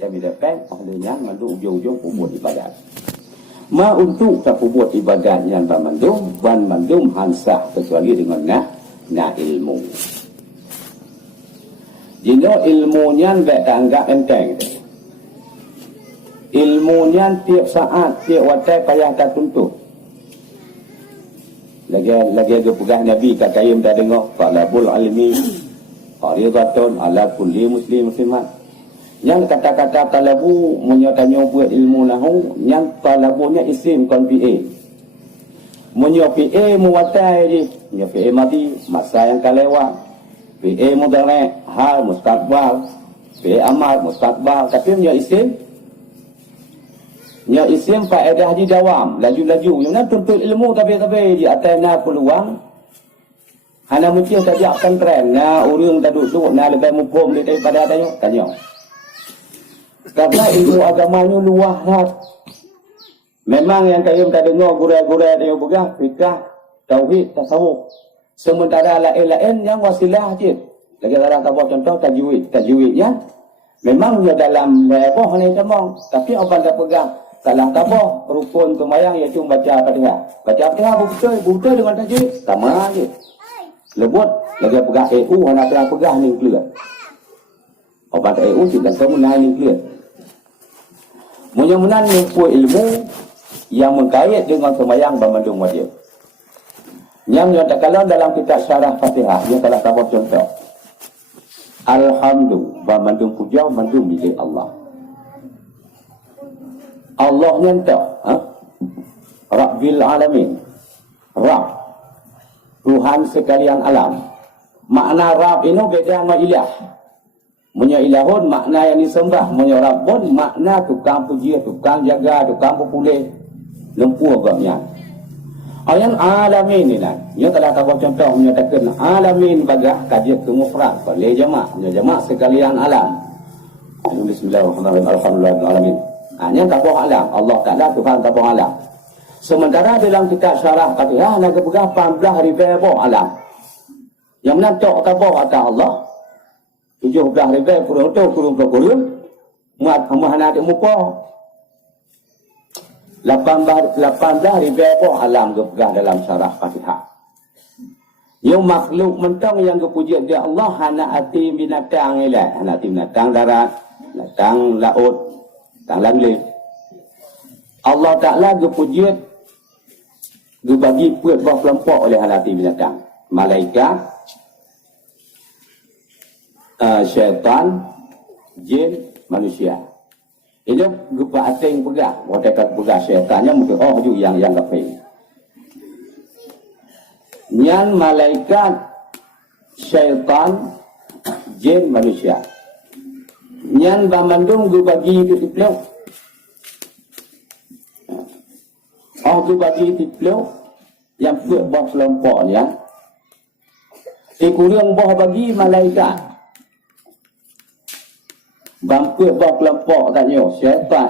tapi dapat ahlnya manduk ujung-ujung buat ibadat. Ma untuk tak buat ibadat yang mandum hansah kecuali dengan na ilmu. Jika ilmunya tak anggap enteng. Ilmunya tiap saat, tiap waktu payah tak tuntut. Lagi ada pegang Nabi kat kayum dah dengar. Falabul alimi faridatun ala kulli muslimat. Yang kata-kata talabu menyatanya buat ilmu lahu, yang talabunya isim kon PA. Munyo PA muwatai je, munyo PA mati masa yang kalewat. PA mudhari hal mustaqbal, PA amal mustaqbal, tapi munyo isim faedah di dawam, laju-laju. Yang nak tuntut ilmu tapi di atasnya peluang. Hana mesti tak jakkan trend, na orang tak duduk, na lebih mukum daripada tanya. Karena ilmu agamanya luah lah. Memang yang kayum tak dengar gurau-gurau dia pegang fikah, tauhid, tasawuf. Sementara lain-lain yang wasilah je. Lagi orang tak buat contoh tajwidnya. Memang dia dalam lepoh ni semua. Tapi orang tak pegang salah tabah rukun sembahyang iaitu baca Fatihah. Baca Fatihah betul dengan tajwid sama je. Lebut lagi pegang EU hana pegang ni clear. Orang EU tidak semua naik ni clear. Mudah-mudahan mempunyai ilmu yang mengkait dengan sembahyang bermandung wajib. Yang kalau dalam kitab syarah Fatihah, yang telah tabah contoh. Alhamdulillah, bermandung puja, mandung milik Allah. Allah nyantak, Rabbil Alamin. Rabb, Tuhan sekalian alam. Makna Rabb ini beda dengan ilah. Munya ilahun makna yang disembah, munya Rabbun makna tukang puji, tukang jaga, tukang pepulih, lempu agaknya. Ayat alamin ni lah. Ia telah tahu contoh menyatakan alamin bagah kajian ke mufrad, boleh jama' sekalian alam. Bismillahirrahmanirrahim. Alhamdulillah alamin. Hanya tabuh alam, Allah Taala Tuhan tabuh alam. Sementara dalam kitab syarah Fatihah nak pegang 18,000 alam. Yang menantuk tabuh atas Allah 17,000 kurung muat pemahaman ada muka 18,000 alam kepegah dalam syarah Fatihah. Yang makhluk mentang yang kepuji dia Allah hana hati binatang ilah, hana hati binatang darat, binatang laut, binatang langit. Allah Ta'ala kepuji dibagi puat buah kelompok oleh hana hati binatang. Malaikat, syaitan, jin, manusia. Ini grupa asing pegang. Mereka pegang syaitannya mungkin juga yang kafir. Yang malaikat, syaitan, jin, manusia. Yang bamandung bagi tiplok. Bagi tiplok yang buat buah kelompoknya. Kurang buah bagi malaikat. Bangkit bawa kelompok tanya syaitan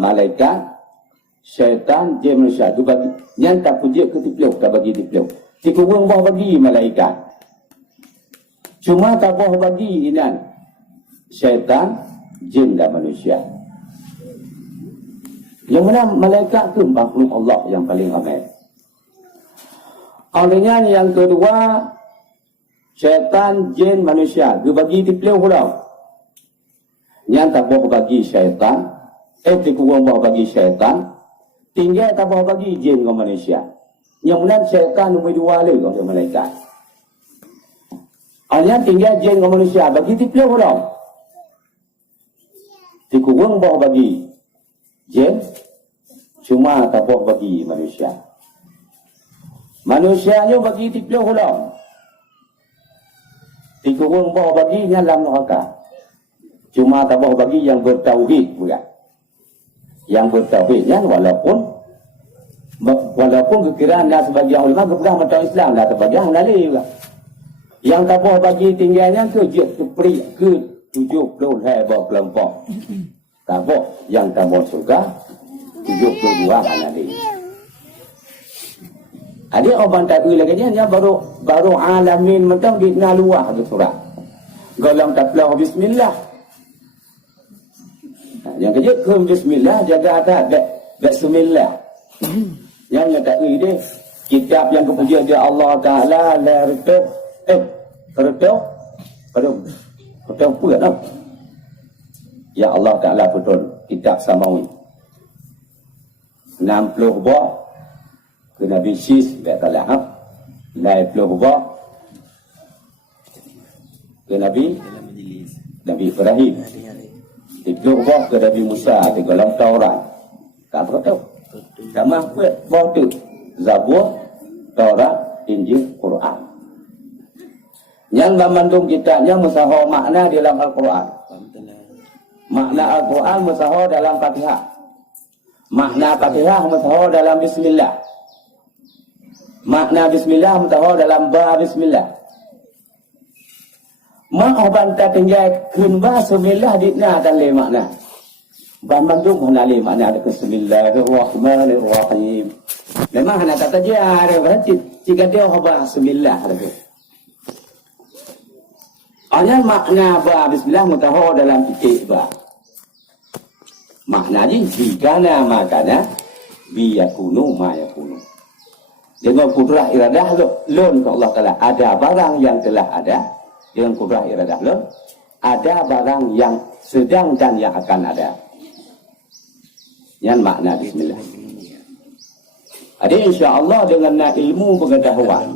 malaikat, syaitan, jin, manusia tu bagi yang tak puji ke tiplok, tak bagi tiplok. Kurang bawa bagi malaikat. Cuma tak bawa bagi inan syaitan, jin dan manusia. Yang mana malaikat tu makhluk Allah yang paling ramai. Olehnya yang kedua syaitan, jin, manusia tu bagi tiplok pula. Yang tak boleh bagi syaitan, kurang boleh bagi syaitan, tinggal tak boleh bagi jin dengan manusia. Yang mana syaitan nombor 2 lagi dengan malaikat. Hanya tinggal jin dengan manusia, bagi tiplok pula. Kurang boleh bagi jin, cuma tak boleh bagi manusia. Manusianya bagi tiplok pula. Kurang boleh bagi dalam neraka. Cuma tak boleh bagi yang bertauhid bukan. Yang bertauhid yang walaupun kekiraan dah sebagian ulama kepegang macam Islam dah sebagian halal juga. Yang tak boleh bagi tinggalnya ke 70 kelompok. Tak boleh yang tak boleh surga 72 halal. Ada orang tak tahu lagi dia baru alamin macam di luar tu surah. Golong tak belah bismillah. Yang kerja ke bismillah, jaga atas bismillah. Yang tak dia kitab yang kepuja dia Allah Ta'ala la retup retup apa dah? Ya Allah Ta'ala betul kitab samawi 60 buah ke Nabi Sis dia Ta'ala lain 20 buah ke Nabi Ibrahim 30 buah ke Nabi Musa di dalam Taurat tak tahu sama apa buah tu Zabur, Taurat, Injil, Quran. Yang memandung kitabnya musahau makna dalam Al-Quran. Makna Al-Quran musahau dalam Fatihah. Makna Fatihah musahau dalam Bismillah. Makna Bismillah musahau dalam Ba Bismillah. Mak bantah tinggal kunba Bismillah dikna dan le makna. Bandung menali makna ada Bismillahirrahmanirrahim. Memang nak kata je ada berarti jika dia haba Bismillah ada. Hanya makna ba Bismillah mutaho dalam titik ba. Makna ni jika nama makana biyakunu ma yakunu. Dengan kudrah iradah lon ke Allah Taala ada barang yang telah ada dengan kudrah iradah lon ada barang yang sedang dan yang akan ada. Yang makna Bismillah. Ada insya-Allah dengan ilmu pengetahuan,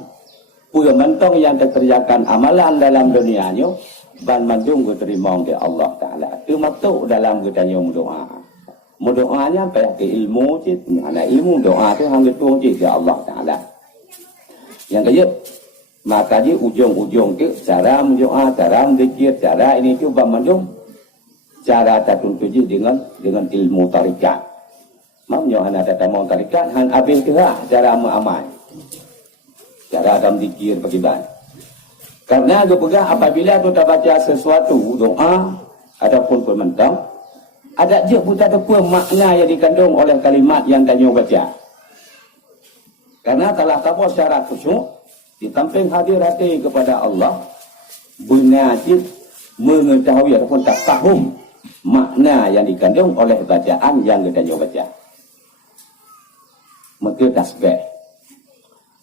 punya mentong yang terkerjakan amalan dalam dunianya, ban mandung diterima oleh Allah Taala. Itu maksud dalam katanya doa. Doanya pakai ilmu je, ada ilmu doa tu hang tu je ke Allah Taala. Yang kedua, maka di ujung-ujung tu cara mendoa, cara berzikir, cara ini tu ban mandung cara tertentu je dengan ilmu tarikat. Mamnya anak datang mau tarikat han habis gerak cara beramal. Cara dalam zikir beribadah. Karena dia pegang apabila kita baca sesuatu doa ataupun permentang ada je pun tak ada pun makna yang dikandung oleh kalimat yang tanya baca. Karena telah tahu secara khusyuk ditamping hadir hati kepada Allah benar mengetahui ataupun tak faham makna yang dikandung oleh bacaan yang kita baca. Maka tasbih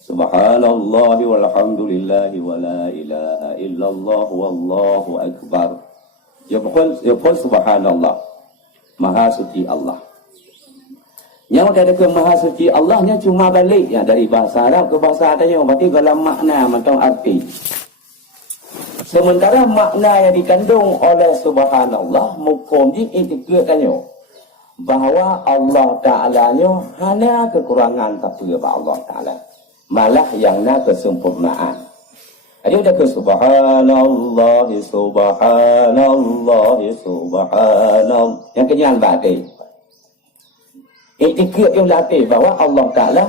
subhanallah walhamdulillah wa la ilaha illallah wallahu akbar. Ya pun subhanallah maha suci Allah. Yang ada ke maha suci Allahnya cuma balik ya dari bahasa Arab ke bahasa Tayo berarti dalam makna atau arti. Sementara makna yang dikandung oleh subhanallah mufhum di intikatnya bahawa Allah Ta'ala-nya hanya kekurangan tapi kepada Allah Ta'ala. Malah yang nak kesempurnaan. Ada udah ke subhanallah, subhanallah, subhanallah. Yang kenyal batin. Etiket yang latih bahawa Allah Ta'ala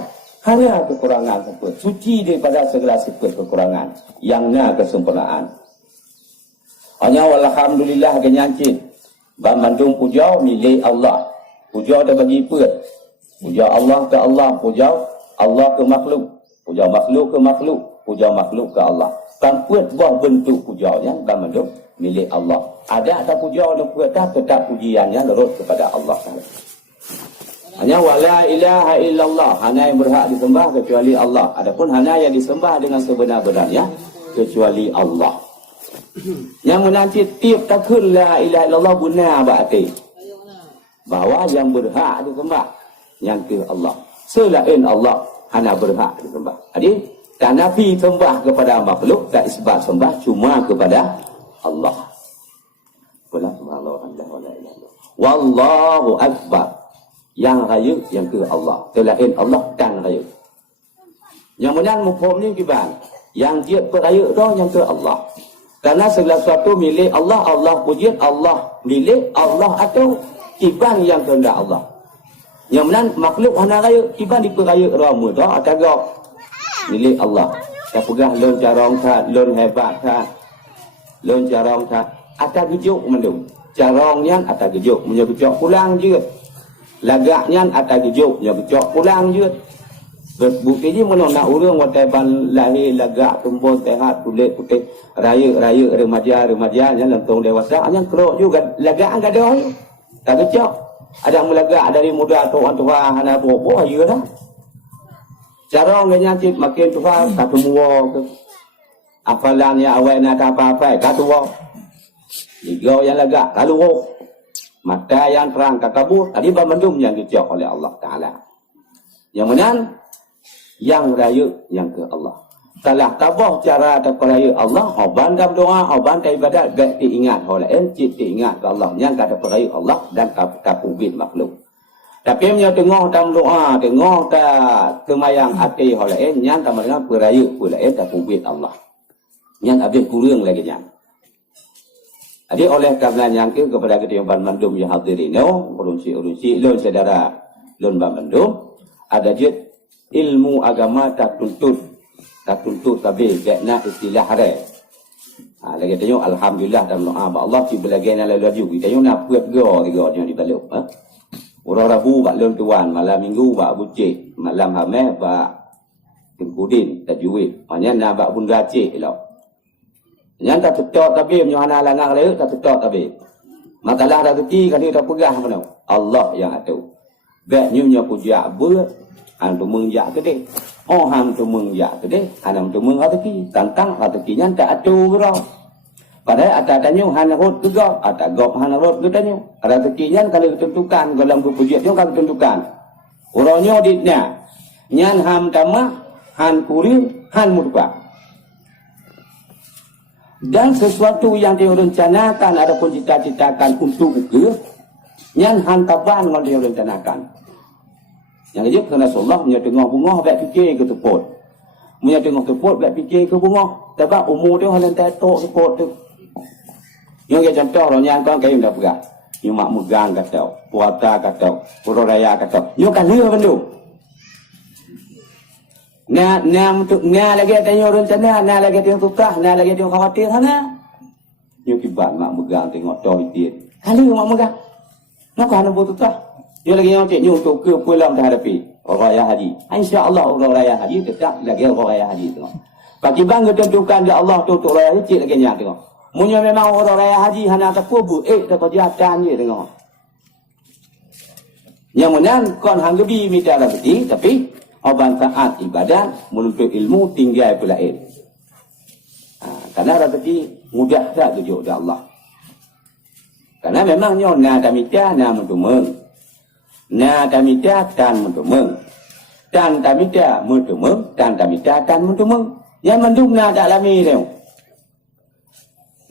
hanya kekurangan sifat. Suci daripada segala sifat kekurangan. Yang nak kesempurnaan. Hanya walhamdulillah kenyancin. Bandung puja milik Allah. Puja dah bagi apa? Puja Allah ke Allah, puja Allah ke makhluk. Puja makhluk ke makhluk, puja makhluk ke Allah. Tanpa buah bentuk pujanya bandung milik Allah. Ada tak puja dan puja tetap pujiannya lurus kepada Allah. Hanya wala ilaha illallah, hanya yang berhak disembah kecuali Allah. Adapun hanya yang disembah dengan sebenar-benarnya kecuali Allah. Yang menanti tiap takun la ilaha illallah benar berarti bahawa yang berhak disembah yang ke Allah. Selain Allah hanya berhak disembah. Jadi tak nafi sembah kepada makhluk, tak isbat sembah cuma kepada Allah. Wallahu akbar. Yang raya yang ke Allah. Selain Allah dan raya. Yang menang mufhum ni gimana? Yang dia beraya dah yang ke Allah. Karena segala sesuatu milik Allah, Allah puji, Allah milik Allah atau iban yang kehendak Allah. Yang menang makhluk hana raya, iban diperaya ramu dah atagak milik Allah. Kita pegah lon carong kat, lon hebat kat. Lon carong kat, atas gejuk mendung. Carongnya atas gejuk, menyebut pulang je. Lagaknya atas gejuk, menyebut pulang je. Bukti ni mana nak urang wataban lahir lagak tumbun sehat kulit putih raya remaja yang lentong dewasa hanya kerok juga lagak enggak ada Tak kecak. Ada yang melagak dari muda tu orang tua hana bobo ya dah. Cara nganya cip makin tua satu mua ke. Apalan yang awal nak apa-apa satu mua. Tiga yang lagak lalu mata yang terang kabur tadi bermendung yang dicak oleh Allah Taala. Yang mana yang raya yang ke Allah. Salah tabah cara terperaya Allah, oban dalam doa, oban dalam ibadat, gak diingat oleh cik diingat ke Allah, yang kata peraya Allah dan kapubin makhluk. Tapi yang tengok dalam doa, tengok tak kemayang hati oleh yang tak mendengar peraya pula kapubin Allah. Yang habis kurang lagi yang. Jadi oleh kerana yang kepada ketimbang mandum yang hadirin, urunsi, lon saudara, lon mandum, ada jet ilmu agama tak tuntut tapi nak istilah hari. Lagi tanya alhamdulillah dalam doa Allah ci belagian lalu laju kita yo nak puat go nya di baluk Orang Rabu bak lon tuan, malam Minggu bak bucik, malam Khamis bak Tengkudin tajwid. Maknanya nak bak bunda cik elok. Yang tak tetok tapi menyuhana langang dia tak tetok tapi. Makalah rezeki kan dia tak pegah mana. Allah yang atur. Bek nyunya puja ber hang tu mengjak ke deh. Oh hang tu mengjak ke deh. Hang tu meng rezeki. Tantang rezekinya tak atur berau. Padahal ada tanya hang rot ke gop, ada gop hang rot ke tanya. Rezekinya kalau ditentukan dalam pujian dia kan ditentukan. Orangnya ditnya. Nyan ham tama han kuri han murba. Dan sesuatu yang dia rencanakan ataupun cita-citakan untuk ke nyan han taban yang dia rencanakan. Yang dia kerana Allah punya tengah bunga baik fikir ke teput. Punya tengah teput baik fikir ke bunga. Sebab umur dia halan tetok teput tu. Yang dia contoh orang yang kan kayu dah pegang. Yang mak megang kata, puasa kata, pura raya kata. Yang kan dia bendu. Nah lagi tanya rencana, nah lagi tengok tukah, nah lagi tengok khawatir sana. Yang kibat mak megang tengok toh itit. Kali mak megang. Nak kan buat tukah. Dia lagi yang cik untuk ke pulang terhadapi orang raya haji. Insya-Allah orang raya haji tetap lagi orang raya haji tengok. Bagi bang ketentukan dia Allah tu untuk raya haji cik lagi nyat tengok. Munya memang orang raya haji hana tak kubu tak kejahatan je tengok. Yang menang kon hang gebi minta rezeki tapi oban taat ibadat menuntut ilmu tinggal pula ilmu. Karena rezeki mudah tak tujuk dari Allah. Karena memangnya na tamita na mentumeng. Na tamita tan mentumeng. Tan tamita mentumeng, tan tamita tan mentumeng. Yang mendung na tak lami tu.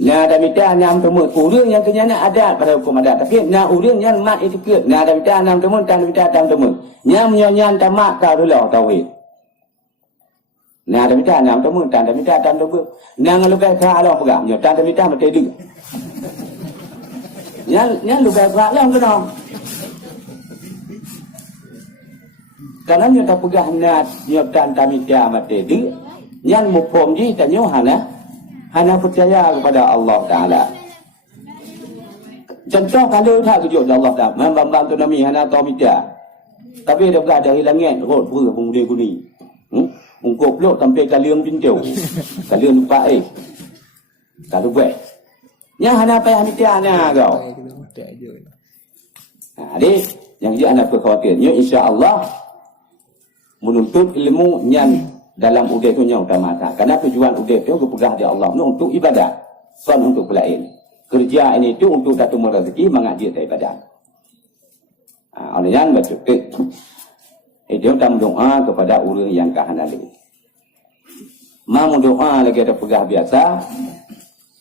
Na tamita na mentumeng. Urang yang kenyana ada pada hukum adat. Tapi na urang yang mat itu ke. Na tamita na mentumeng, tan tamita tan mentumeng. Yang menyanyian tamak kau dulu tauhid. Na tamita na mentumeng, tan tamita tan mentumeng. Nang lukai kau Allah pegang. Nyo tan tamita mesti dulu. Yang lukai kau Allah pegang. Karena nyo tak pegang nat nyo tan tamita mesti dulu. Yang mupom ji tak nyo hana percaya kepada Allah Ta'ala. Contoh kalau tak kejut Allah Ta'ala. Memang tu nami hana tamita. Tapi dia berada dari langit, rot pura pemuda kuning. Ungkuk peluk sampai kalian pintu. Kalian lupa kalau buat. Yang hana payah mita na kau. Adik, yang dia anak berkhawatirnya insya-Allah menuntut ilmu yang dalam udep tu yang utama. Karena tujuan udep tu kepegah dia Allah untuk ibadat. Bukan untuk pelain. Kerja ini tu untuk satu rezeki mengaji ibadat. Oleh yang betul. Dia dalam doa kepada orang yang kahanali. Mau doa lagi ada pegah biasa.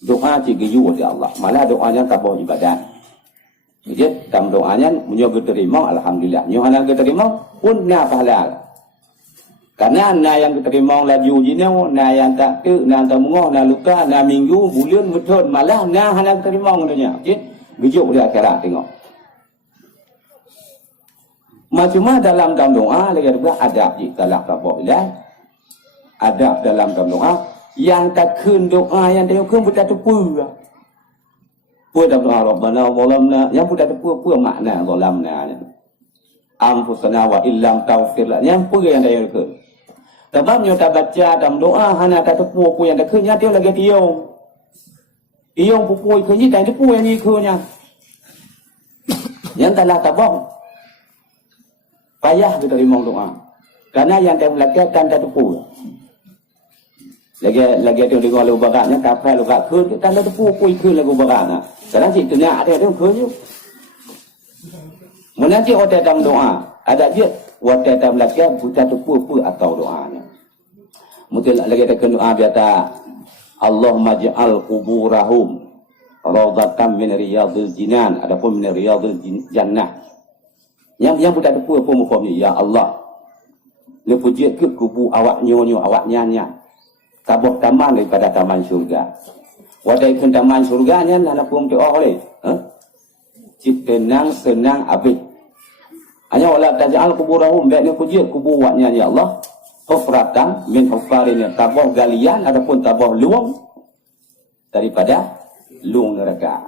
Doa cigiyu di Allah. Malah doanya tak bawa ibadat. Jadi dalam doanya menyoga terima alhamdulillah. Nyohana terima pun na pahala. Karena na yang terima laju jinau, na yang tak ke, na tak mengoh, na luka, na minggu, bulan, betul. Malah na hana terima katanya. Jadi bijuk di akhirat tengok. Macam dalam doa lagi juga adab di dalam tabawilah. Adab dalam doa yang tak kun doa yang dia kun buta tepu. Puan dalam doa Rabbana zalamna yang buta tepu apa makna zalamna ni? Anfusana wa illam taghfir lana yang apa yang dia kun. Sebab nyo tak baca dalam doa hana tak tepu apa yang dia kun dia lagi tiung. Tiung pupui kun ni tak tepu yang ni kunnya. Yang telah tabung payah kita terima doa. Karena yang tak melakukan tak tepu. Lagi ada dengan lagu baratnya kapal lagu kun kita tak tepu pui kun lagu baratnya. Sekarang cik tenyak dia kun je. Menanti orang dalam doa ada je orang dalam melakukan buta tepu pu atau doanya. Mungkin lagi ada doa biasa Allahumma ja'al quburahum rawdatan min riyadil jinan ataupun min riyadil jannah. Yang buta tepu pun mufahami ya Allah. Dia puji ke kubur awak nyonyo awak nyanya. Tabuh taman daripada taman syurga. Wadai pun taman syurganya nak pun doa oleh. Cik senang habis. Hanya wala taj'al kuburahum baiknya puji kubur awaknya ya Allah. Hufratan min hufarin tabuh galian ataupun tabuh luang daripada luang neraka.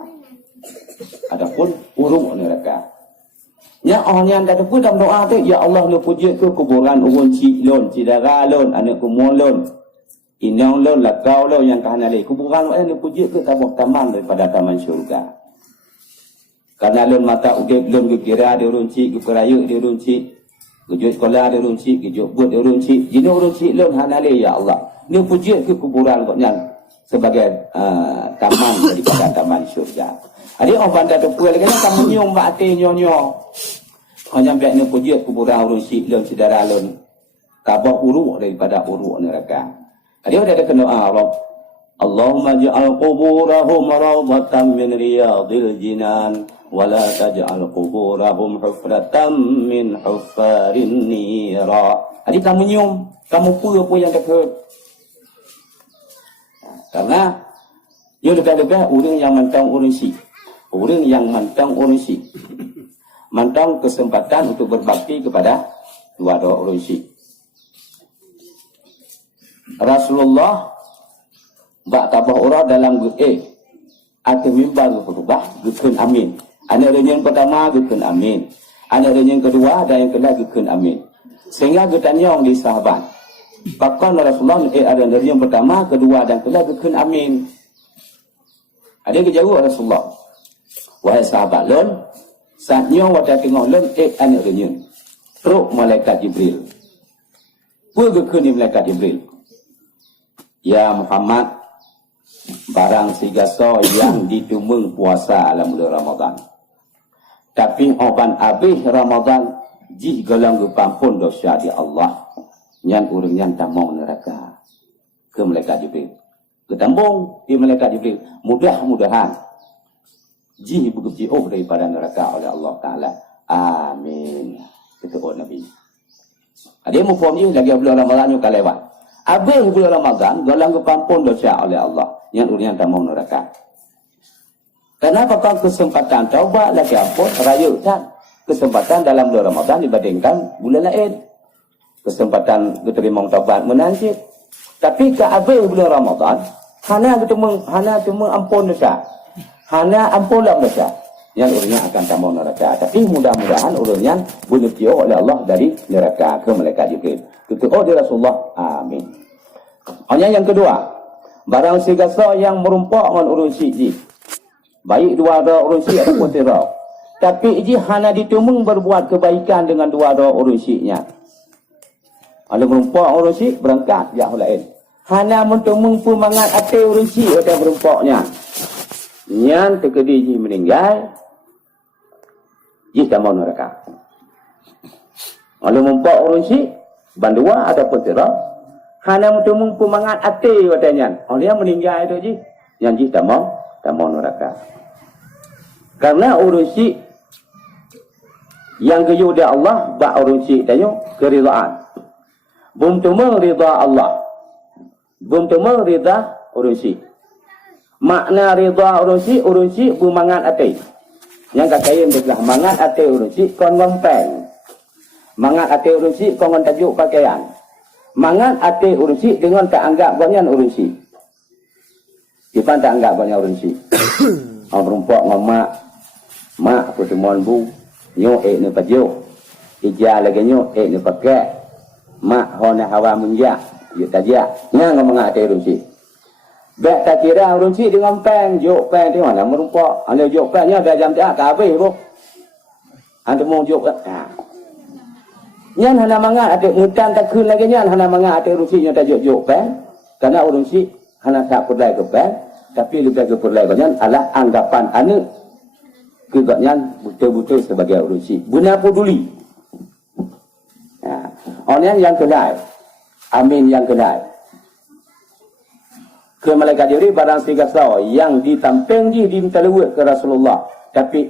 Adapun urung neraka. Yang orang yang tak tepu dalam doa tu, ya Allah lu puji ke kuburan urun cik lon, cidara lon, anak kumul lon, inang lon, lakau lon yang kahana leh. Kuburan lu puji ke tabuh taman daripada taman syurga. Karena lon mata ukip lon ke kira dia urun cik, ke peraya dia urun cik, ke sekolah dia urun cik, ke buat dia urun cik, jina urun cik lon hana leh ya Allah. Lu puji ke kuburan kau yang sebagai taman daripada taman syurga. Ada orang pandai tepu lagi kan kamu nyong bakte nyonyo. Hanya biar ni puji kuburan urun syik lon saudara lon. Tabah uruk daripada uruk neraka. Ada ada kena Allah. Allahumma ja'al quburahum rawdatan min riyadil jinan wa la taj'al quburahum hufratan min hufarin nira. Jadi kamu nyong, kamu apa yang kata. Karena dia lebih-lebih orang yang mentang orang syik. Orang yang mantang orang syik. Mantang kesempatan untuk berbakti kepada dua orang syik. Rasulullah bak tabah orang dalam atau mimbar berubah gekun amin. Ada yang pertama gekun amin. Ada yang kedua dan yang kedua gekun amin. Sehingga getanya orang di sahabat. Bahkan Rasulullah ada yang pertama, kedua dan kedua gekun amin. Ada yang jauh Rasulullah. Wahai sahabat lon, saatnya wadah tengok lon anak dunia. Teruk malaikat Jibril. Pergi ke ni malaikat Jibril. Ya Muhammad, barang sigasa yang ditumeng puasa dalam bulan Ramadan. Tapi oban habis Ramadan, jih galang gepampun dosa di Allah. Yang orang yang tak mau neraka. Ke malaikat Jibril. Ketambung di malaikat Jibril. Mudah-mudahan jih berjauh daripada neraka oleh Allah Ta'ala. Amin. Kata orang Nabi. Ada yang mufaham lagi bulan Ramadan yang lewat. Habis bulan Ramadan, galang kepampun dosa oleh Allah. Yang orang tak mau neraka. Kenapa kau kesempatan taubat lagi apa? Rayakan kesempatan dalam bulan Ramadan dibandingkan bulan lain. Kesempatan diterima taubat menanti. Tapi ke habis bulan Ramadan, hana ketemu ampun dosa. Hanya ampunlah mereka yang orangnya akan tambah neraka. Tapi mudah-mudahan orangnya diberkati oleh Allah dari neraka ke malaikat Jibril. Kata dia Rasulullah, amin. Hanya yang kedua, barang sigasa yang merumpak dengan urun syik. Baik dua orang syik ataupun tiga. Tapi ji hanya ditumeng berbuat kebaikan dengan dua orang syiknya. Ada merumpak orang syik berangkat jauh lain. Hanya mentumeng pumangat hati orang syik atau merumpaknya. Yang terkedi ji meninggal, ji tak mau neraka. Kalau mempak orang syik, bandua ataupun tirak, hanya untuk pumangat hati katanya. Oleh yang meninggal itu ji, yang ji tak mau neraka. Karena orang syik yang keju dia Allah, bak orang syik tanya keridaan. Bum temu rida Allah, bum temu rida orang syik. Makna rida urusi bumangan hati. Yang katakan dia mangat hati urusi kon ngompeng. Mangat hati urusi kon tajuk pakaian. Mangat hati urusi dengan tak anggap banyak urusi. Kita tak anggap banyak urusi. Orang perempuan ngamak mak pertemuan bu nyo ni pajo. Ija lagi nyo ni pakai. Mak hona hawa munja. Yo tajak. Yang mangat hati urusi. Baik tak kira urun cik dengan peng, jok peng tengok nak merumpak. Ana jok pengnya dah jam tak habis pun. Anda mau jawab kan? Nyan hana manga ada ngutan tak kun lagi nyan hana manga ada urusi yang tak jawab kan? Karena urusi hana tak pernah ke kan? Tapi lebih ke pernah kan? Adalah anggapan anu kegatnya betul-betul sebagai urusi. Guna peduli. Orang yang kedai, amin yang kedai. Ke malaikat Jibril barang sigasa yang ditamping di telewet ke Rasulullah. Tapi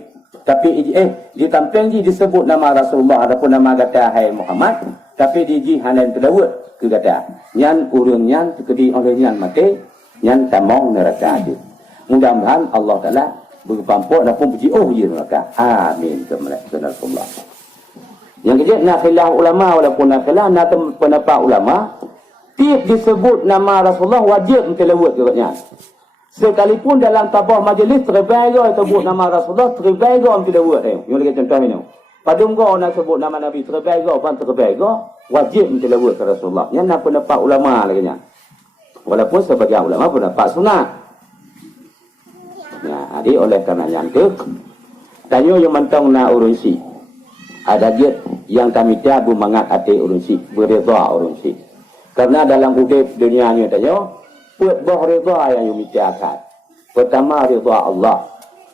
ditamping disebut nama Rasulullah ataupun nama kata hai Muhammad, tapi di hanan telewet ke kata nyan urang nyan tekedi oleh nyan mati nyan tamong neraka ada. Mudah-mudahan Allah Taala berpampuk ataupun puji je neraka. Amin ke malaikat Rasulullah. Yang ketiga nak khilaf ulama walaupun nak khilaf nak pendapat ulama tiap disebut nama Rasulullah wajib telewet ke katnya. Sekalipun dalam tabah majlis terbaik sebut nama Rasulullah terbaik ambil buat dia. Yang lagi contoh ini. Padung kau nak sebut nama Nabi terbaik pan terbaik wajib ambil buat ke Rasulullah. Yang nak pendapat ulama lagi nya. Walaupun sebagai ulama pendapat sunat. Ya, jadi oleh kerana yang tu tanya yang mentang nak urusi. Ada dia yang kami tahu mangat hati urusi, berreza urusi. Karena dalam hidup dunia ni tanya buat rida yang dimitiakan. Pertama rida Allah,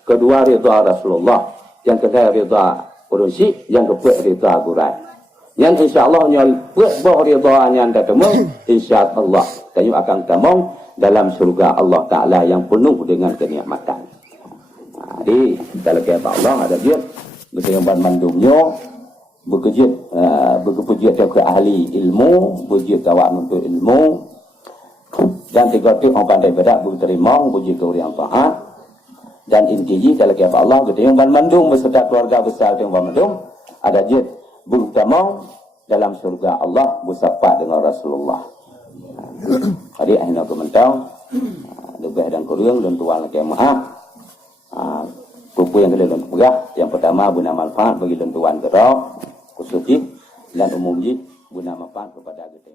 kedua rida Rasulullah, yang ketiga rida urusi, yang keempat rida Quran. Yang insya-Allah nyal buat rida yang ketemu insya-Allah kayu akan ketemu dalam surga Allah Taala yang penuh dengan kenikmatan. Jadi kalau kata Allah ada dia betul mandumnya bekerja ke ahli ilmu, bekerja kawan untuk ilmu. Dan tiga tu orang pandai bedak berterima puji ke orang taat. Dan intinya kalau kata Allah kita yang mandung beserta keluarga besar yang mandung ada jid berutama dalam surga Allah bersama dengan Rasulullah. Jadi akhirnya komentar lebih dan kurang dan tuan lagi maaf. Buku yang kedua dan pegah yang pertama guna manfaat bagi tuan gerak khususnya dan umumnya guna manfaat kepada kita.